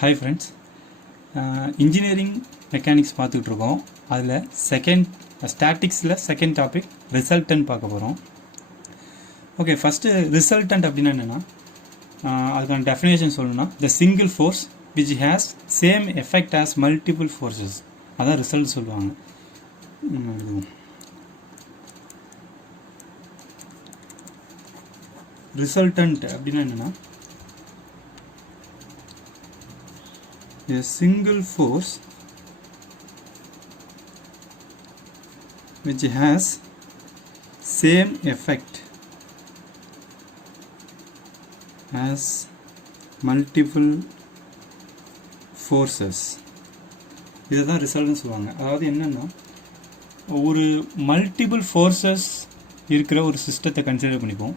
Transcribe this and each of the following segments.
Hi friends, engineering mechanics பார்த்துட்டு இருக்கோம். அதில் ஸ்டாட்டிக்ஸில் செகண்ட் டாபிக் ரிசல்டன்ட் பார்க்க போகிறோம். ஓகே, ஃபஸ்ட்டு ரிசல்டன்ட் அப்படின்னா என்னென்னா, அதுக்கான டெஃபினேஷன் சொல்லணும்னா the single force which has same effect as multiple forces, அதான் ரிசல்ட் சொல்லுவாங்க. ரிசல்டன்ட் அப்படின்னா என்னென்னா, a single force which has same effect as multiple forces, இதுதான் ரிசல்ட்னு சொல்லுவாங்க. அதாவது என்னென்னா, ஒரு மல்டிபிள் ஃபோர்ஸஸ் இருக்கிற ஒரு சிஸ்டத்தை கன்சிடர் பண்ணிப்போம்.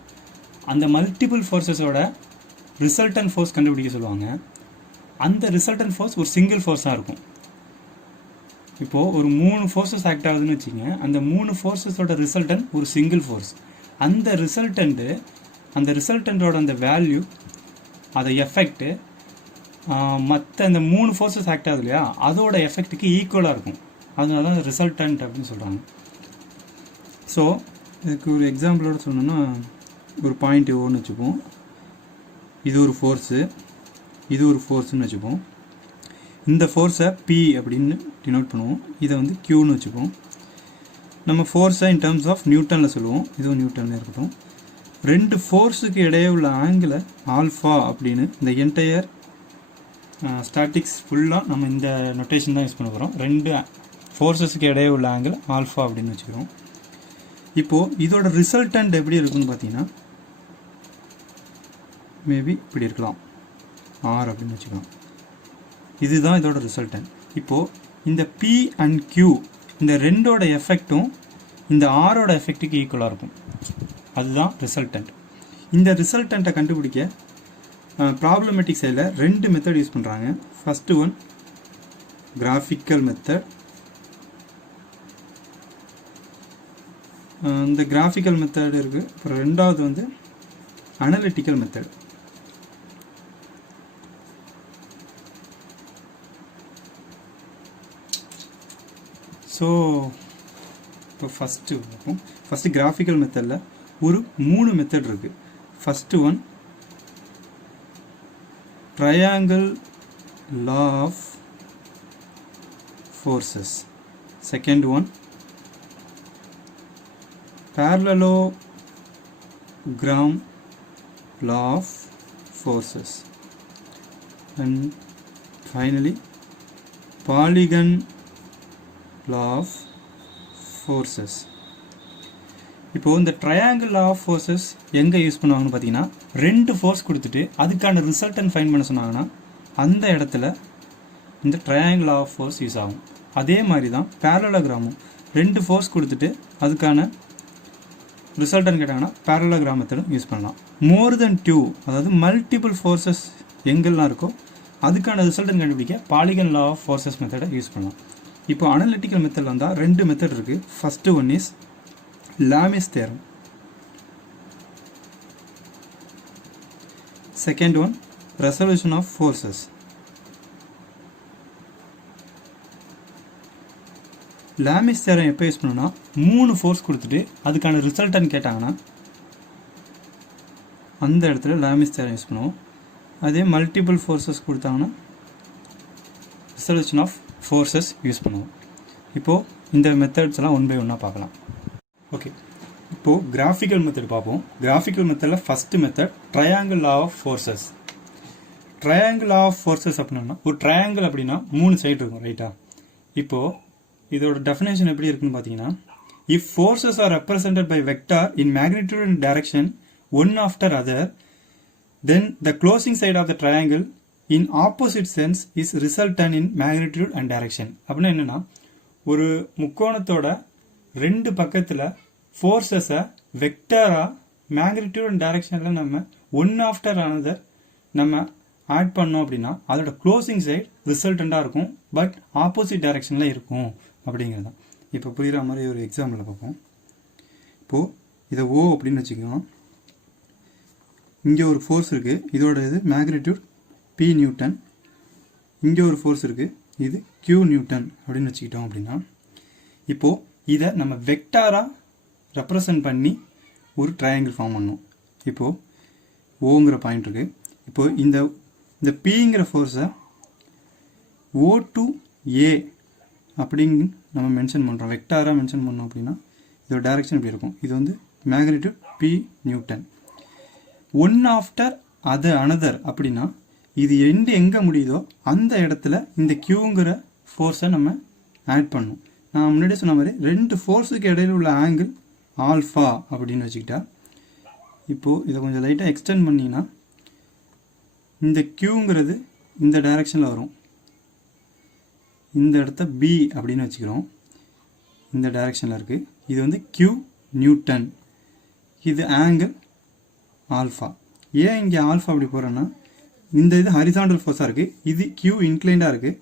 அந்த மல்டிபிள் ஃபோர்ஸஸோட ரிசல்டன்ட் ஃபோர்ஸ் கண்டுபிடிக்க சொல்லுவாங்க. அந்த ரிசல்டன்ட் ஃபோர்ஸ் ஒரு சிங்கிள் ஃபோர்ஸாக இருக்கும். இப்போது ஒரு 3 ஃபோர்ஸஸ் ஆக்ட் ஆகுதுன்னு வச்சுங்க. அந்த 3 ஃபோர்ஸஸோட ரிசல்டன்ட் ஒரு சிங்கிள் ஃபோர்ஸ். அந்த ரிசல்டன்ட்டோட அந்த வேல்யூ, அதை எஃபெக்ட்டு மற்ற அந்த 3 ஃபோர்ஸஸ் ஆக்ட் ஆகுது இல்லையா, அதோட எஃபெக்ட்டுக்கு ஈக்குவலாக இருக்கும். அதனால தான் ரிசல்டன்ட் அப்படின்னு சொல்கிறாங்க. ஸோ இதுக்கு ஒரு எக்ஸாம்பிளோட சொன்னோன்னா, ஒரு பாயிண்ட் ஓன்னு வச்சுப்போம். இது ஒரு ஃபோர்ஸு, இது ஒரு ஃபோர்ஸ்னு வச்சுப்போம். இந்த ஃபோர்ஸை P அப்படின்னு டினோட் பண்ணுவோம். இதை வந்து Qன்னு வச்சுப்போம். நம்ம ஃபோர்ஸை இன் டர்ம்ஸ் ஆஃப் நியூட்டனில் சொல்லுவோம். இதுவும் நியூட்டனில் இருக்கட்டும். 2 ஃபோர்ஸுக்கு இடையே உள்ள ஆங்கிளை ஆல்ஃபா அப்படின்னு, இந்த என்டையர் ஸ்டாட்டிக்ஸ் ஃபுல்லாக நம்ம இந்த நொட்டேஷன் தான் யூஸ் பண்ண போகிறோம். 2 ஃபோர்ஸஸுக்கு இடையே உள்ள ஆங்கிள் ஆல்ஃபா அப்படின்னு வச்சுக்கிறோம். இப்போது இதோட ரிசல்டன்ட் எப்படி இருக்குன்னு பார்த்தீங்கன்னா, மேபி இப்படி இருக்கலாம், R அப்படின்னு வச்சுக்கலாம். இதுதான் இதோட ரிசல்டன்ட். இப்போது இந்த P அண்ட் Q இந்த ரெண்டோட எஃபெக்டும் இந்த ஆரோட எஃபெக்ட்டுக்கு ஈக்குவலாக இருக்கும். அதுதான் ரிசல்டன்ட். இந்த ரிசல்டண்ட்டை கண்டுபிடிக்க ப்ராப்ளமேட்டிக் சைடில் 2 மெத்தட் யூஸ் பண்ணுறாங்க. First one graphical method. இந்த கிராஃபிக்கல் மெத்தட் இருக்குது. அப்புறம் ரெண்டாவது வந்து அனலிட்டிக்கல் மெத்தட். ஸோ இப்போ ஃபஸ்ட்டு கிராஃபிக்கல் மெத்தடில் ஒரு 3 மெத்தட் இருக்குது. First one triangle law of forces. Second one parallelogram law of forces, and finally polygon law of forces. இப்போது இந்த ட்ரையாங்கிள் லா ஆஃப் ஃபோர்ஸஸ் எங்கே யூஸ் பண்ணுவாங்கன்னு பார்த்தீங்கன்னா, 2 ஃபோர்ஸ் கொடுத்துட்டு அதுக்கான ரிசல்டன் ஃபைண்ட் பண்ண சொன்னாங்கன்னா அந்த இடத்துல இந்த triangle law of force use ஆகும். அதே மாதிரி தான் பேரலோகிராமும் 2 ஃபோர்ஸ் கொடுத்துட்டு அதுக்கான ரிசல்டன் கேட்டாங்கன்னா பேரலோகிராம் மெத்தடும் யூஸ் பண்ணலாம். மோர் தென் 2, அதாவது மல்டிபிள் ஃபோர்ஸஸ் எங்கெல்லாம் இருக்கோ அதுக்கான ரிசல்டன் கண்டுபிடிக்க பாலிகன் லா ஆஃப் ஃபோர்ஸஸ் மெத்தடை யூஸ் பண்ணலாம். இப்போ அனலிட்டிக்கல் மெத்தடில் வந்தால் 2 மெத்தட் இருக்குது. First one is Lami's theorem. Second one resolution of forces. Lami's theorem எப்போ யூஸ் பண்ணோன்னா, 3 ஃபோர்ஸ் கொடுத்துட்டு அதுக்கான ரிசல்டன் கேட்டாங்கன்னா அந்த இடத்துல லாமிஸ் தியரம் யூஸ் பண்ணுவோம். அதே மல்டிபிள் ஃபோர்ஸஸ் கொடுத்தாங்கன்னா ரெசல்யூஷன் ஆஃப் ஃபோர்ஸஸ் யூஸ் பண்ணுவோம். இப்போது இந்த மெத்தட்ஸ் எல்லாம் 1 by 1 பார்க்கலாம். ஓகே, இப்போது கிராஃபிக்கல் மெத்தட் பார்ப்போம். கிராஃபிக்கல் மெத்தடில் first method triangle law of forces. Triangle law of forces அப்படின்னா, ஒரு ட்ரையாங்கிள் அப்படின்னா 3 சைடு இருக்கும், ரைட்டா? இப்போது இதோட டெஃபினேஷன் எப்படி இருக்குன்னு பார்த்தீங்கன்னா, if forces are represented by vector in magnitude and direction one after other, then the closing side of the triangle in opposite sense is resultant in magnitude and direction. அப்படின்னா என்னென்னா, ஒரு முக்கோணத்தோட 2 பக்கத்தில் ஃபோர்ஸஸை வெக்டாராக மேக்னிடியூட் அண்ட் டைரக்ஷனில் நம்ம one after another நம்ம add பண்ணோம் அப்படின்னா அதோட க்ளோசிங் சைட் ரிசல்டண்ட்டாக இருக்கும், பட் ஆப்போசிட் டைரக்ஷனில் இருக்கும் அப்படிங்கிறது தான். இப்போ புரிகிற மாதிரி ஒரு எக்ஸாம்பிளில் பார்ப்போம். இப்போது இதை O அப்படின்னு வச்சுக்கோங்க. இங்கே ஒரு ஃபோர்ஸ் இருக்குது. இதோட இது மேக்னிடியூட் P நியூட்டன். இங்கே ஒரு ஃபோர்ஸ் இருக்குது, இது Q நியூட்டன் அப்படின்னு வச்சுக்கிட்டோம் அப்படின்னா, இப்போது இதை நம்ம வெக்டாராக ரெப்ரசன்ட் பண்ணி ஒரு ட்ரையாங்கிள் ஃபார்ம் பண்ணணும். இப்போது ஓங்கிற பாயிண்ட் இருக்குது. இப்போது இந்த Pங்கிற ஃபோர்ஸை O to A அப்படின்னு நம்ம மென்ஷன் பண்ணுறோம், வெக்டாராக மென்ஷன் பண்ணோம் அப்படின்னா இதோட டைரக்ஷன் இப்படி இருக்கும். இது வந்து magnitude P Newton. One after another அப்படின்னா இது எங்கே முடியுதோ அந்த இடத்துல இந்த Qங்கிற ஃபோர்ஸை நம்ம ஆட் பண்ணணும். நான் முன்னாடியே சொன்ன மாதிரி ரெண்டு ஃபோர்ஸுக்கு இடையில உள்ள ஆங்கிள் ஆல்ஃபா அப்படின்னு வச்சுக்கிட்டா, இப்போது இதை கொஞ்சம் லைட்டாக எக்ஸ்டெண்ட் பண்ணிங்கன்னா இந்த Qங்கிறது இந்த டைரக்ஷனில் வரும். இந்த இடத்த B அப்படின்னு வச்சுக்கிறோம், இந்த டைரக்ஷனில் இருக்குது. இது வந்து Q நியூட்டன், இது ஆங்கிள் ஆல்ஃபா. ஏன் இங்கே ஆல்ஃபா அப்படி போகிறேன்னா, இந்த இது ஹரிசாண்டல் ஃபோர்ஸாக இருக்குது, இது Q இன்க்ளைண்டாக இருக்குது.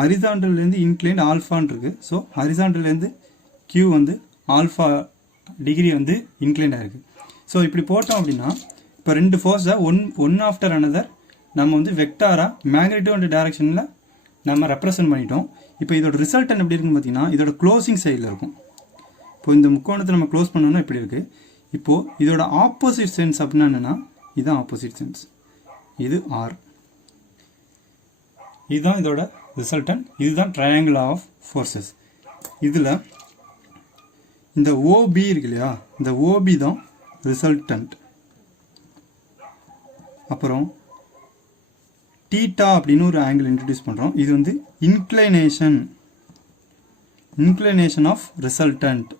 ஹரிசாண்டல்லேருந்து இன்க்ளைண்ட் ஆல்ஃபான்னு இருக்குது. ஸோ ஹரிசாண்டல்லேருந்து Q வந்து ஆல்ஃபா டிகிரி வந்து இன்க்ளைண்டாக இருக்குது. ஸோ இப்படி போட்டோம் அப்படின்னா இப்போ ரெண்டு ஃபோர்ஸை ஒன் ஆஃப்டர் அனதர் நம்ம வந்து வெக்டாராக மேக்னிடியூட் அண்ட் டைரக்ஷனில் நம்ம ரெப்ரசன்ட் பண்ணிட்டோம். இப்போ இதோட ரிசல்ட் எப்படி இருக்குன்னு பார்த்தீங்கன்னா, இதோட க்ளோசிங் சைடில் இருக்கும். இப்போ இந்த முக்கோணத்தை நம்ம க்ளோஸ் பண்ணோம்னா இப்படி இருக்குது. இப்போது இதோட ஆப்போசிட் சென்ஸ் அப்படின்னா என்னென்னா, இதுதான் ஆப்போசிட் சென்ஸ், இது ஆர். இதுதான் இதோட ரிசல்டன். இதுதான் ட்ரையாங்கிள் ஆஃப் ஃபோர்ஸஸ். இதில் இந்த OB இருக்கு இல்லையா, இந்த OB தான் ரிசல்டன்ட். அப்புறம் தீட்டா அப்படின்னு ஒரு ஆங்கிள் இன்ட்ரடியூஸ் பண்ணுறோம். இது வந்து இன்க்ளைனேஷன் ஆஃப் ரிசல்டன்ட்.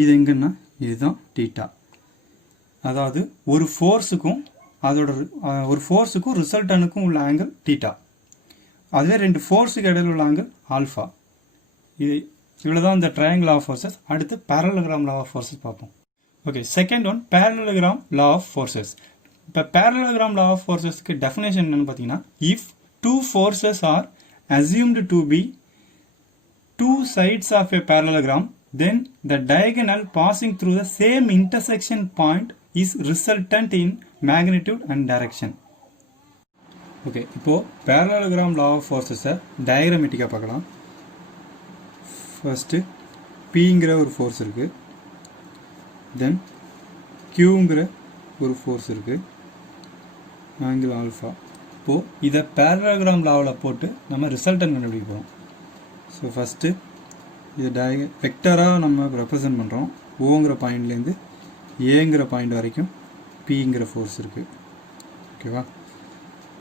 இது எங்கன்னா இதுதான் தீட்டா. அதாவது ஒரு ஃபோர்ஸுக்கும் ரிசல்டனுக்கும் உள்ள ஆங்கிள் தீட்டா. அதுவே ரெண்டு ஃபோர்ஸுக்கு இடையில உள்ள ஆங்கிள் ஆல்ஃபா. இவ்வளோதான் இந்த ட்ரையாங்கிள் ஆஃப் ஃபோர்ஸஸ். அடுத்து parallelogram law of forces பார்ப்போம். Okay, second one parallelogram law of forces. இப்போ parallelogram law of forcesக்கு டெஃபினேஷன் என்னன்னு பார்த்தீங்கன்னா, if two forces are assumed to be two sides of a parallelogram, then the diagonal passing through the same intersection point is resultant in magnitude and direction. Okay, இப்போது parallelogram law of forces-ஐ டயக்ராமேட்டிக்காக பார்க்கலாம். First Pங்கிற ஒரு force இருக்குது, தென் Qங்கிற ஒரு force இருக்குது, angle alpha. இப்போது இதை parallelogram லாவில் போட்டு நம்ம ரிசல்டன் கண்டுபிடிக்க போகிறோம். ஸோ ஃபஸ்ட்டு இதை வெக்டராக நம்ம ரெப்ரசன்ட் பண்ணுறோம். ஓங்கிற பாயிண்ட்லேருந்து ஏங்கிற பாயிண்ட் வரைக்கும் Pங்கிற ஃபோர்ஸ் இருக்குது. ஓகேவா?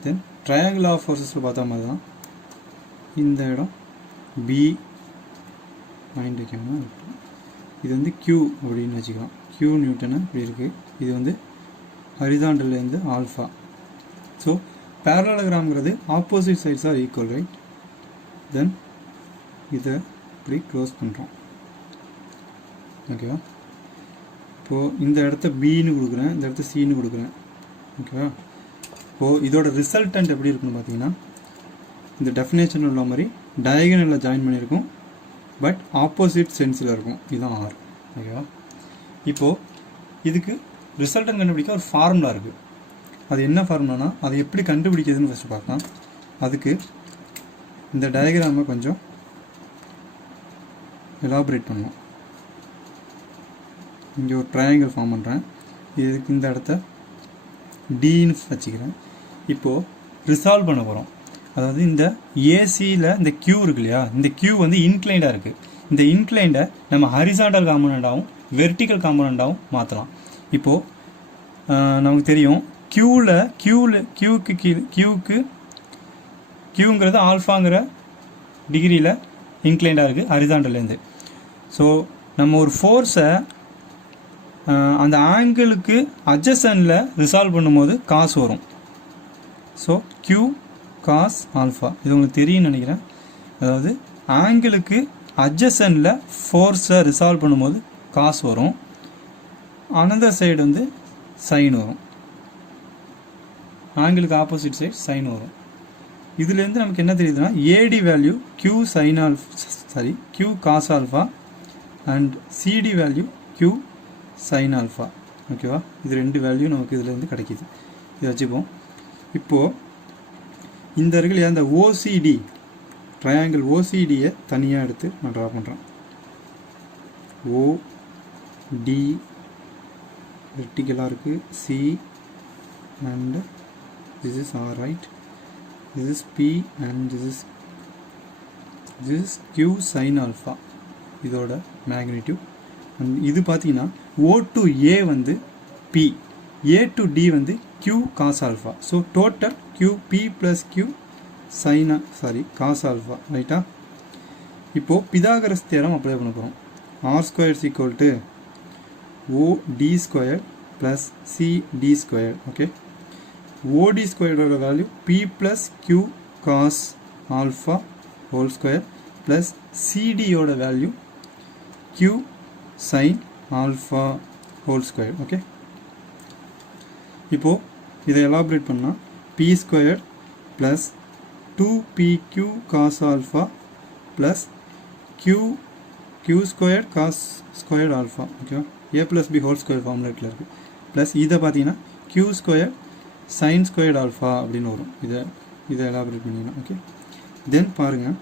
தென் ட்ரையாங்கிள் ஆஃப் ஃபோர்ஸஸில் பார்த்தா மாதிரி தான் இந்த இடம் B பாயிண்ட் வைக்கணும். இது வந்து Q அப்படின்னு வச்சுக்கலாம். Q நியூட்டனு இப்படி இருக்குது. இது வந்து ஹரிசாண்டல்லேருந்து alpha. So parallelogram opposite sides are equal, right? Then இதை இப்படி க்ளோஸ் பண்ணுறோம். ஓகேவா? இப்போது இந்த இடத்த Bன்னு கொடுக்குறேன், இந்த இடத்த Cன்னு கொடுக்குறேன். ஓகேவா? இப்போது இதோட ரிசல்டன்ட் எப்படி இருக்குன்னு பார்த்தீங்கன்னா, இந்த டெஃபினேஷன் உள்ள மாதிரி டயகனலில் ஜாயின் பண்ணியிருக்கும், பட் ஆப்போசிட் சென்ஸில் இருக்கும். இதுதான் ஆர். ஓகேவா? இப்போது இதுக்கு ரிசல்டன் கண்டுபிடிக்க ஒரு ஃபார்முலா இருக்குது. அது என்ன ஃபார்முலானா, அதை எப்படி கண்டுபிடிக்கிறதுன்னு ஃபஸ்ட்டு பார்க்கலாம். அதுக்கு இந்த டயக்ராமை கொஞ்சம் எலாபரேட் பண்ணணும். இங்கே ஒரு ட்ரையாங்கிள் ஃபார்ம் பண்ணுறேன். இதுக்கு இந்த இடத்த Dன்னு வச்சுக்கிறேன். இப்போது ரிசால்வ் பண்ண போகிறோம். அதாவது இந்த ஏசியில் இந்த Q இருக்கு இல்லையா, இந்த Q வந்து இன்க்ளைண்டாக இருக்குது. இந்த இன்க்ளைண்டை நம்ம ஹரிசாண்டல் காம்பனண்டாகவும் வெர்டிக்கல் காம்பனண்டாகவும் மாற்றலாம். இப்போது நமக்கு தெரியும் Qங்கிறது ஆல்ஃபாங்கிற டிகிரியில் இன்க்ளைண்டாக இருக்குது ஹரிசாண்டல்லேருந்து. ஸோ நம்ம ஒரு ஃபோர்ஸை அந்த ஆங்கிளுக்கு அட்ஜசனில் ரிசால்வ் பண்ணும்போது காஸ் வரும். ஸோ Q காஸ் ஆல்ஃபா, இது உங்களுக்கு தெரியும்னு நினைக்கிறேன். அதாவது ஆங்கிளுக்கு அட்ஜசனில் ஃபோர்ஸை ரிசால்வ் பண்ணும்போது காஸ் வரும், அனதர் சைடு வந்து சைன் வரும். ஆங்கிளுக்கு ஆப்போசிட் சைடு சைன் வரும். இதுலேருந்து நமக்கு என்ன தெரியுதுன்னா, AD value Q cos alpha and CD value Q sine alpha. ஓகேவா? இது 2 வேல்யூ நமக்கு இதிலேருந்து கிடைக்கிது. இதை வச்சுப்போம். இப்போது இந்த இருக்குல்லையா அந்த ஓசிடி ட்ரையாங்கிள் ஓசிடியை தனியாக எடுத்து நான் ட்ரா பண்ணுறேன். ஓடி வெர்டிகலாக இருக்குது, C and this is R right, this is P and this is Q sine alpha, இதோட மேக்னிடியூட். அண்ட் இது பார்த்தீங்கன்னா ஓ டு ஏ வந்து பி, ஏ டு டி வந்து Q cos alpha. So total Q P plus Q சைனா cos alpha, ரைட்டா? இப்போது Pythagoras theorem apply பண்ண போகிறோம். R square is equal to O D square plus C D square. Okay, OD ஸ்கொயரோட value P plus q cos alpha whole square plus சிடியோட value q sine alpha whole square. Okay, இப்போது இதை elaborate பண்ணால் p square plus 2pq cos alpha plus q squared cos squared alpha. ஓகே, a plus b whole square ஃபார்முலேட்டில் இருக்குது. Plus இதை பார்த்தீங்கன்னா q squared sin squared alpha அப்படின்னு வரும். இதை எலாபரேட் பண்ணிங்கன்னா ஓகே. தென் பாருங்கள்,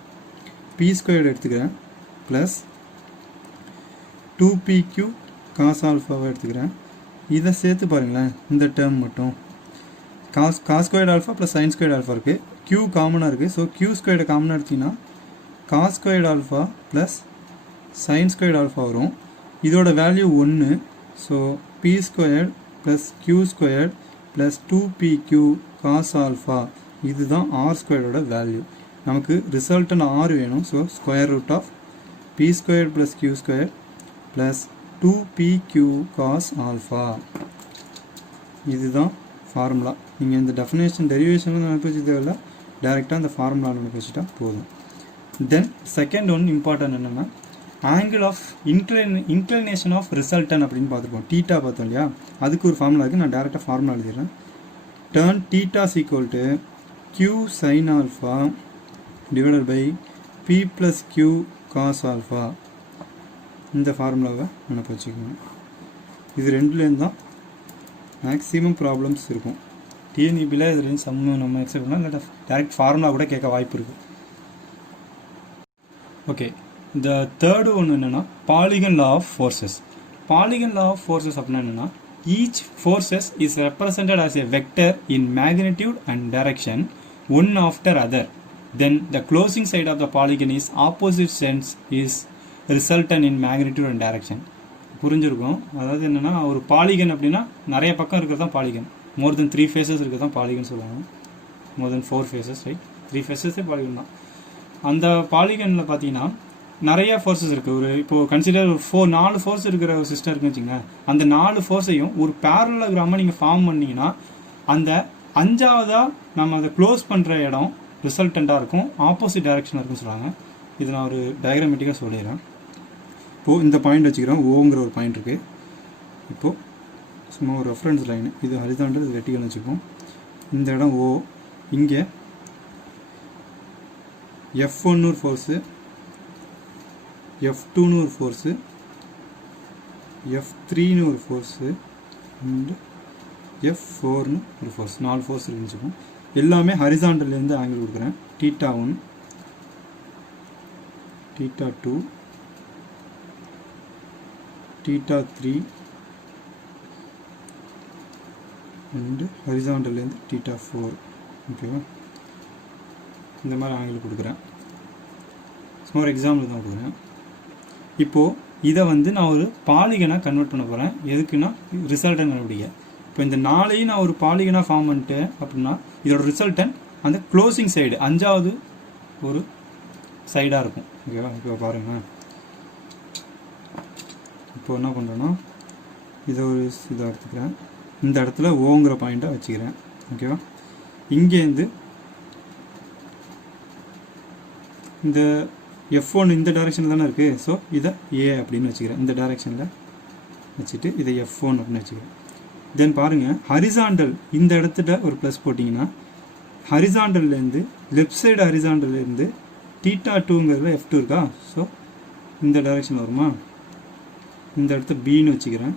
p squared எடுத்துக்கிறேன் ப்ளஸ் 2pq cos alphaவை எடுத்துக்கிறேன். இதை சேர்த்து பாருங்களேன், இந்த டேர்ம் மட்டும் cos squared alpha plus sin squared alpha இருக்குது. q காமனாக இருக்குது. ஸோ q ஸ்கொயர்டு காமனாக எடுத்திங்கன்னா cos squared alpha plus sin squared alpha வரும். இதோட value 1. So p squared plus q squared plus 2pq cos alpha, இதுதான் r ஸ்கொயரோட வேல்யூ. நமக்கு ரிசல்ட்டன் r வேணும். So square root of p squared plus q square plus 2pq cos alpha, இதுதான் formula. நீங்கள் இந்த டெஃபினேஷன் டெரிவேஷன் நினைப்பு வச்சு தேவையில்ல, டைரெக்டாக அந்த ஃபார்முலா நினைப்பு வச்சுட்டா போதும். தென் செகண்ட் ஒன் இம்பார்ட்டன்ட் என்னென்னா angle of inclination of resultant அப்படின்னு பார்த்துருப்போம். டீட்டா பார்த்தோம் இல்லையா, அதுக்கு ஒரு ஃபார்முலா இருக்குது. நான் டேரெக்டாக ஃபார்முலா எழுதிடுறேன். Tan theta equal to q sine alpha divided by p plus q cos alpha. இந்த ஃபார்முலாவை நினைப்பு வச்சுக்கோங்க. இது ரெண்டுலேருந்து தான் மேக்ஸிமம் ப்ராப்ளம்ஸ் இருக்கும். டிஎன்இபியில் இதுலேருந்து சம்மு நம்ம எக்ஸப்ட் பண்ணால் இல்லை டேரெக்ட் ஃபார்முலா கூட கேட்க வாய்ப்பு இருக்குது. ஓகே, இந்த தேர்டு ஒன்று என்னென்னா polygon law of forces. Polygon law of forces அப்படின்னா என்னென்னா each forces is represented as a vector in magnitude and direction one after other. Then the closing side of the polygon is opposite sense is resultant in magnitude and direction. புரிஞ்சிருக்கும். அதாவது என்னென்னா ஒரு polygon அப்படின்னா நிறைய பக்கம் இருக்கிறது தான் polygon. மோர் தென் 3 faces இருக்கிறது தான் பாலிகன் சொல்லுவாங்க. மோர் தென் 4 ஃபேஸஸ், ரைட்? 3 ஃபேஸஸே பாலிகன் தான். அந்த பாலிகனில் பார்த்தீங்கன்னா நிறைய ஃபோர்ஸஸ் இருக்குது. ஒரு இப்போது கன்சிடர் ஒரு 4 ஃபோர்ஸ் இருக்கிற ஒரு சிஸ்டம் இருக்குன்னு வச்சுங்க. அந்த 4 ஃபோர்ஸையும் ஒரு பேரலோகிராமாக நீங்கள் ஃபார்ம் பண்ணிங்கன்னா அந்த 5ஆவதாக நம்ம அதை க்ளோஸ் பண்ணுற இடம் ரிசல்டண்ட்டாக இருக்கும், ஆப்போசிட் டைரக்ஷனாக இருக்குன்னு சொல்லுவாங்க. இது நான் ஒரு டயக்ராமேட்டிக்காக சொல்லிடுறேன். இப்போது இந்த பாயிண்ட் வச்சுக்கிறோம், ஓங்கிற ஒரு பாயிண்ட் இருக்குது. இப்போது சும்மா ஒரு ரெஃபரன்ஸ் லைன், இது ஹரிசாண்டல், இது வெர்டிகல் வச்சுப்போம். இந்த இடம் ஓ, இங்கே F1 ஒரு ஃபோர்ஸு, F2 ஒரு ஃபோர்ஸு, F3 ஒரு ஃபோர்ஸு அண்ட் F4 ஒரு ஃபோர்ஸ், 4 ஃபோர்ஸ் இருக்குன்னு வச்சுப்போம். எல்லாமே ஹரிசாண்டல்லேருந்து ஆங்கிள் கொடுக்குறேன். θ1, θ2, θ3 அண்டு ஹரிசாண்டல்லேருந்து θ4. ஓகேவா? இந்த மாதிரி ஆங்கிள் கொடுக்குறேன். சும்மா ஒரு எக்ஸாம்பிள் தான் கொடுக்குறேன். இப்போது இதை வந்து நான் ஒரு பாலிகனாக கன்வெர்ட் பண்ண போகிறேன். எதுக்குன்னா ரிசல்டன் கண்டுபிடிக்க. இப்போ இந்த 4ஐயும் நான் ஒரு பாலிகனாக ஃபார்ம் பண்ணிட்டேன் அப்படின்னா இதோட ரிசல்டன் அந்த க்ளோசிங் சைடு 5ஆவது ஒரு சைடாக இருக்கும். ஓகேவா? இப்போ பாருங்கள், இப்போ என்ன பண்ணுறேன்னா இதை ஒரு இதாக எடுத்துக்கிறேன். இந்த இடத்துல ஓங்கிற பாயிண்ட்டாக வச்சுக்கிறேன். ஓகேவா? இங்கேருந்து இந்த F1 இந்த டைரெக்ஷனில் தானே இருக்குது. ஸோ இதை ஏ அப்படின்னு வச்சுக்கிறேன். இந்த டைரெக்ஷனில் வச்சுட்டு இதை F1 அப்படின்னு வச்சுக்கிறேன். தென் பாருங்கள், ஹரிசாண்டல் இந்த இடத்துல ஒரு ப்ளஸ் போட்டிங்கன்னா ஹரிசாண்டல்லேருந்து லெஃப்ட் சைடு ஹரிசாண்டல்லேருந்து θ2ங்கிறதுல F2 இருக்கா. ஸோ இந்த டைரெக்ஷன் வருமா, இந்த இடத்த பின்னு வச்சுக்கிறேன்.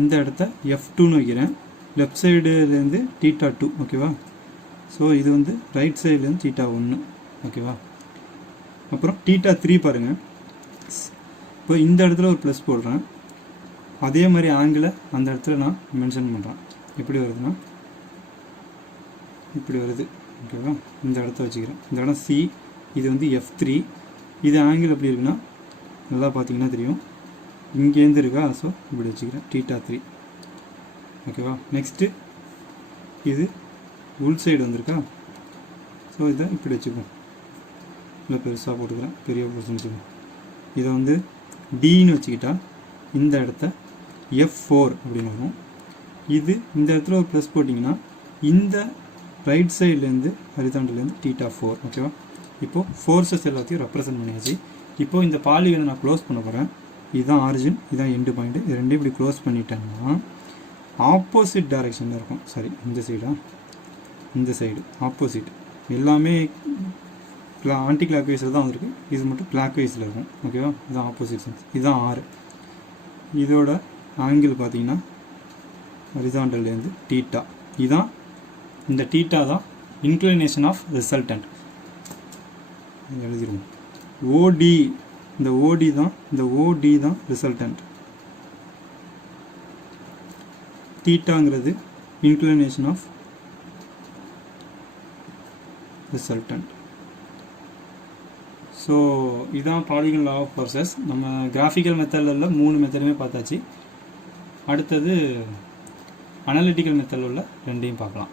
இந்த இடத்த F2ன்னு வைக்கிறேன். லெஃப்ட் சைடுலேருந்து θ2 ஓகேவா. ஸோ இது வந்து ரைட் சைட்லேருந்து θ1 ஓகேவா. அப்புறம் θ3 பாருங்கள். இப்போ இந்த இடத்துல ஒரு ப்ளஸ் போடுறேன். அதே மாதிரி ஆங்கிளை அந்த இடத்துல நான் மென்ஷன் பண்ணுறேன். எப்படி வருதுன்னா இப்படி வருது ஓகேவா. இந்த இடத்த வச்சுக்கிறேன். இந்த இடம் C, இது வந்து F3. இது ஆங்கிள் எப்படி இருக்குன்னா நல்லா பார்த்தீங்கன்னா தெரியும், இங்கேருந்து இருக்கா. ஸோ இப்படி வச்சுக்கிறேன் θ3 ஓகேவா. நெக்ஸ்ட்டு இது உள் சைடு வந்திருக்கா. ஸோ இதை இப்படி வச்சுப்போம். இல்லை பெருசாக போட்டுக்கிறேன், பெரிய போர்ஷன் வச்சுக்கோம். இதை வந்து Dன்னு வச்சுக்கிட்டா இந்த இடத்த F4 அப்படின்னு வரும். இது இந்த இடத்துல ஒரு ப்ளஸ் போட்டிங்கன்னா இந்த ரைட் சைட்லேருந்து ஹரிசாண்டல்லேருந்து θ4 ஓகேவா. இப்போது ஃபோர்ஸஸ் எல்லாத்தையும் ரெப்ரசன்ட் பண்ணியாச்சு. இப்போது இந்த பாலிகனை நான் க்ளோஸ் பண்ண போகிறேன். இதுதான் ஆரிஜின், இதுதான் எண்டு பாயிண்ட். இது ரெண்டையும் இப்படி க்ளோஸ் பண்ணிட்டேன்னா ஆப்போசிட் டைரெக்ஷனில் இருக்கும். சாரி, இந்த சைடா, இந்த சைடு ஆப்போசிட். எல்லாமே ஆன்டி கிளாக் வைஸில் தான் வந்துருக்கு. இது மட்டும் கிளாக் வைஸில் இருக்கும் ஓகேவா. இதுதான் ஆப்போசிட் சென்ஸ். இதுதான் R. இதோட ஆங்கிள் பார்த்தீங்கன்னா ஹரிசாண்டல்லேருந்து θ. இதுதான் இந்த θ தான் இன்க்ளினேஷன் ஆஃப் ரிசல்டன்ட். எழுதிடுவோம். OD, இந்த OD தான், இந்த OD தான் ரிசல்டன்ட். θங்கிறது இன்க்ளினேஷன் ஆஃப் ரிசல்டன்ட். ஸோ இதுதான் பாலிகன் லா ஆஃப் ஃபோர்ஸஸ். நம்ம கிராஃபிக்கல் மெத்தடில் 3 மெத்தடுமே பார்த்தாச்சு. அடுத்தது அனலிட்டிக்கல் மெத்தடில் உள்ள 2ஐயும் பார்க்கலாம்.